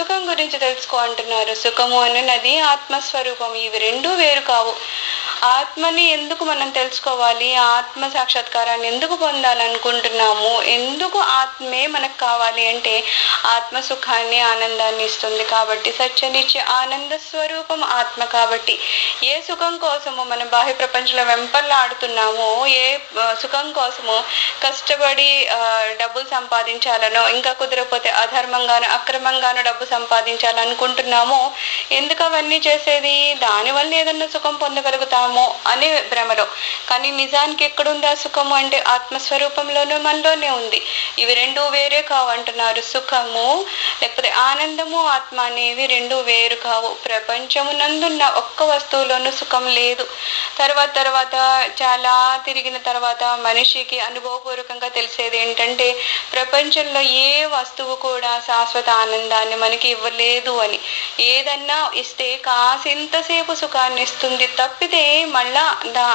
సుఖం గురించి తెలుసుకో అంటున్నారు. సుఖము అన్నది ఆత్మస్వరూపం. ఇవి రెండు వేరు కావు. ఆత్మని ఎందుకు మనం తెలుసుకోవాలి? ఆత్మ సాక్షాత్కారాన్ని ఎందుకు పొందాలనుకుంటున్నాము? ఎందుకు ఆత్మే మనకు కావాలి అంటే ఆత్మ సుఖాన్ని ఆనందాన్ని ఇస్తుంది కాబట్టి సత్యనిచ్చే ఆనంద స్వరూపం ఆత్మ కాబట్టి. ఏ సుఖం కోసము మనం బాహ్య ప్రపంచంలో వెంపర్లాడుతున్నామో ఏ సుఖం కోసము కష్టపడి డబ్బులు సంపాదించాలనో ఇంకా కుదరకపోతే అధర్మంగానో అక్రమంగానో డబ్బు సంపాదించాలనుకుంటున్నామో ఎందుకు అవన్నీ చేసేది? దానివల్ల ఏదన్నా సుఖం పొందగలుగుతామో? అనే భ్రమలో. కానీ నిజానికి ఎక్కడుందా సుఖము అంటే ఆత్మస్వరూపంలోనే మనలోనే ఉంది. ఇవి రెండు వేరే కావు అంటున్నారు. సుఖము లేకపోతే ఆనందము ఆత్మ అనేవి రెండు వేరు కావు. ప్రపంచమునందున్న ఒక్క వస్తువులోనూ సుఖం లేదు. తర్వాత తర్వాత చాలా తిరిగిన తర్వాత మనిషికి అనుభవపూర్వకంగా తెలిసేది ఏంటంటే ప్రపంచంలో ఏ వస్తువు కూడా శాశ్వత ఆనందాన్ని మనకి ఇవ్వలేదు అని. ఏదన్నా ఇస్తే కాసింతసేపు సుఖాన్ని ఇస్తుంది తప్పితే మళ్ళా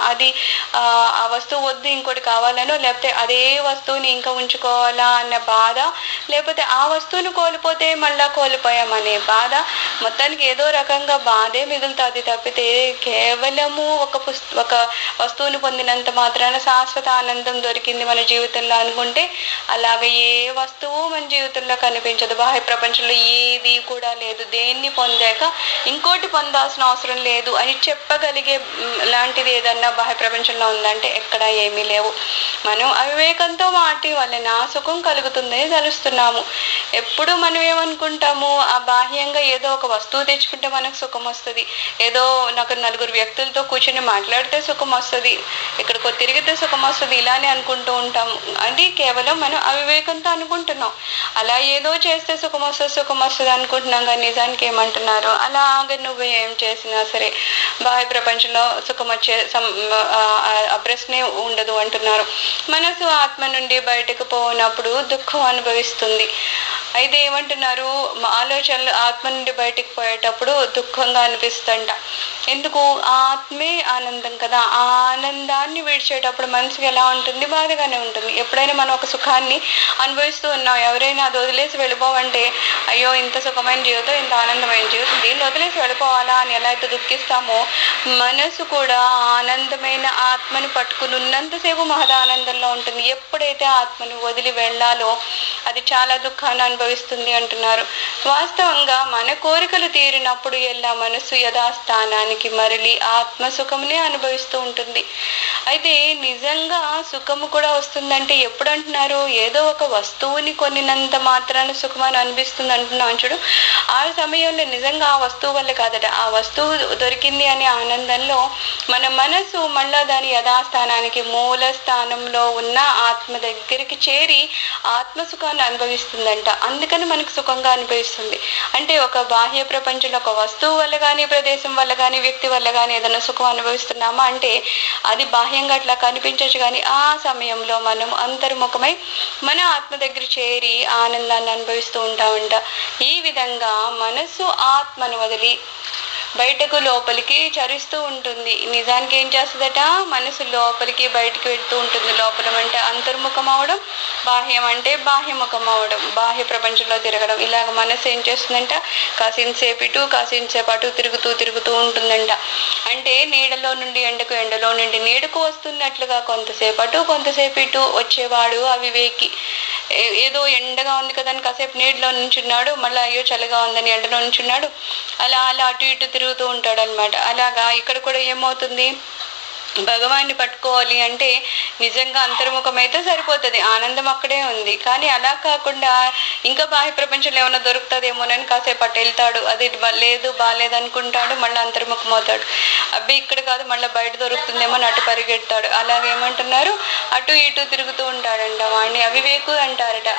అది ఆ వస్తువు వద్దు ఇంకోటి కావాలనో లేకపోతే అదే వస్తువుని ఇంకా ఉంచుకోవాలా అన్న బాధ లేకపోతే ఆ వస్తువుని కోల్పోతే మళ్ళా కోల్పోయామనే బాధ మొత్తానికి ఏదో రకంగా బాధే మిగులుతుంది తప్పితే కేవలము ఒక పుస్త ఒక వస్తువుని పొందినంత మాత్రాన శాశ్వత ఆనందం దొరికింది మన జీవితంలో అనుకుంటే అలాగే ఏ వస్తువు మన జీవితంలో కనిపించదు. బాహ్య ప్రపంచంలో ఏది కూడా లేదు. దేన్ని పొందాక ఇంకోటి పొందాల్సిన అవసరం లేదు అని చెప్పగలిగే లాంటిది ఏదన్నా బాహ్య ప్రపంచంలో ఉందంటే ఎక్కడా ఏమీ లేవు. మనం అవివేకంతో మాటి వలన సుఖం కలుగుతుందని తలుస్తున్నాము. ఎప్పుడు మనం ఏమనుకుంటాము ఆ బాహ్యంగా ఏదో ఒక వస్తువు తెచ్చుకుంటే మనకు సుఖం వస్తుంది. ఏదో నాకు నలుగురు వ్యక్తులతో కూర్చొని మాట్లాడితే సుఖం వస్తుంది. ఇక్కడికి తిరిగితే సుఖం వస్తుంది. ఇలానే అనుకుంటూ ఉంటాం. అది కేవలం మనం అవివేకంతో అనుకుంటున్నాం. అలా ఏదో చేస్తే సుఖం వస్తుంది సుఖం వస్తుంది అనుకుంటున్నాం కానీ నిజానికి ఏమంటున్నారు? అలాగే నువ్వు ఏం చేసినా సరే. బాహ్య ప్రపంచంలో సుఖం వచ్చే సం- ప్రశ్నే ఉండదు అంటున్నారు. మనసు ఆత్మ నుండి బయటకు పోనప్పుడు దుఃఖం అనుభవిస్తుంది. అయితే ఏమంటున్నారు? మా ఆలోచనలు ఆత్మ నుండి బయటికి పోయేటప్పుడు దుఃఖంగా అనిపిస్తుంట. ఎందుకు? ఆత్మే ఆనందం కదా. ఆ ఆనందాన్ని విడిచేటప్పుడు మనసుకి ఎలా ఉంటుంది? బాధగానే ఉంటుంది. ఎప్పుడైనా మనం ఒక సుఖాన్ని అనుభవిస్తూ ఉన్నాం. ఎవరైనా అది వదిలేసి వెళ్ళిపోవంటే అయ్యో ఇంత సుఖమైన జీవితం ఇంత ఆనందమైన జీవితం దీన్ని వదిలేసి వెళ్ళిపోవాలా అని ఎలా అయితే దుఃఖిస్తామో మనసు కూడా ఆనందమైన ఆత్మని పట్టుకుని ఉన్నంతసేపు మహదానందంలో ఉంటుంది. ఎప్పుడైతే ఆత్మని వదిలి వెళ్ళాలో అది చాలా దుఃఖాన్ని అనుభవిస్తుంది అంటున్నారు. వాస్తవంగా మన కోరికలు తీరినప్పుడు ఎలా మనసు యథాస్థానానికి మరలి ఆత్మ సుఖమునే అనుభవిస్తూ ఉంటుంది. అయితే నిజంగా సుఖము కూడా వస్తుందంటే ఎప్పుడు అంటున్నారు ఏదో ఒక వస్తువుని కొనినంత మాత్రాన సుఖం అని అనిపిస్తుంది అంటున్నాం చూడు. ఆ సమయంలో నిజంగా ఆ వస్తువు వల్ల కాదట. ఆ వస్తువు దొరికింది అనే ఆనందంలో మన మనసు మళ్ళా దాని యథాస్థానానికి మూల స్థానంలో ఉన్న ఆత్మ దగ్గరికి చేరి ఆత్మ సుఖాన్ని అనుభవిస్తుందంట. అందుకని మనకు సుఖంగా అనిపిస్తుంది. అంటే ఒక బాహ్య ప్రపంచంలో ఒక వస్తువు వల్ల కానీ ప్రదేశం వల్ల కానీ వ్యక్తి వల్ల కానీ ఏదైనా సుఖం అనుభవిస్తున్నామా అంటే అది బాహ్యంగా అట్లా కనిపించచ్చు కానీ ఆ సమయంలో మనం అంతర్ముఖమై మన ఆత్మ దగ్గర చేరి ఆనందాన్ని అనుభవిస్తూ ఉంటామంట. ఈ విధంగా మనస్సు ఆత్మను వదిలి బయటకు లోపలికి చరిస్తూ ఉంటుంది. నిజానికి ఏం చేస్తుందట? మనసు లోపలికి బయటికి వెళ్తూ ఉంటుంది. లోపలం అంటే అంతర్ముఖం అవడం బాహ్యం అంటే బాహ్యముఖం అవడం బాహ్య ప్రపంచంలో తిరగడం. ఇలాగ మనసు ఏం చేస్తుందంట? కాసేపు ఇటు కాసేపు అటు తిరుగుతూ తిరుగుతూ ఉంటుందంట. అంటే నీడలో నుండి ఎండకు ఎండలో నుండి నీడకు వస్తున్నట్లుగా కొంతసేపు అటు కొంతసేపు ఇటు వచ్చేవాడు అవివేకి. ఏదో ఎండగా ఉంది కదా అని కాసేపు నీటిలో నుంచున్నాడు. మళ్ళీ అయ్యో చలిగా ఉందని ఎండలో నుంచున్నాడు. అలా అలా అటు ఇటు తిరుగు తిరుగుతూ ఉంటాడు అనమాట అలాగా ఇక్కడ కూడా ఏమవుతుంది? భగవాన్ని పట్టుకోవాలి అంటే నిజంగా అంతర్ముఖం అయితే సరిపోతుంది. ఆనందం అక్కడే ఉంది. కానీ అలా కాకుండా ఇంకా బాహ్య ప్రపంచంలో ఏమైనా దొరుకుతుందేమోనని కాసేపు అటు వెళ్తాడు. అది లేదు బాగాలేదు అనుకుంటాడు. మళ్ళీ అంతర్ముఖం అవుతాడు. అబ్బాయి ఇక్కడ కాదు మళ్ళీ బయట దొరుకుతుందేమో అని అటు పరిగెడతాడు. అలాగేమంటున్నారు? అటు ఇటు తిరుగుతూ ఉంటాడంట వాడిని అవివేకు అంటారట.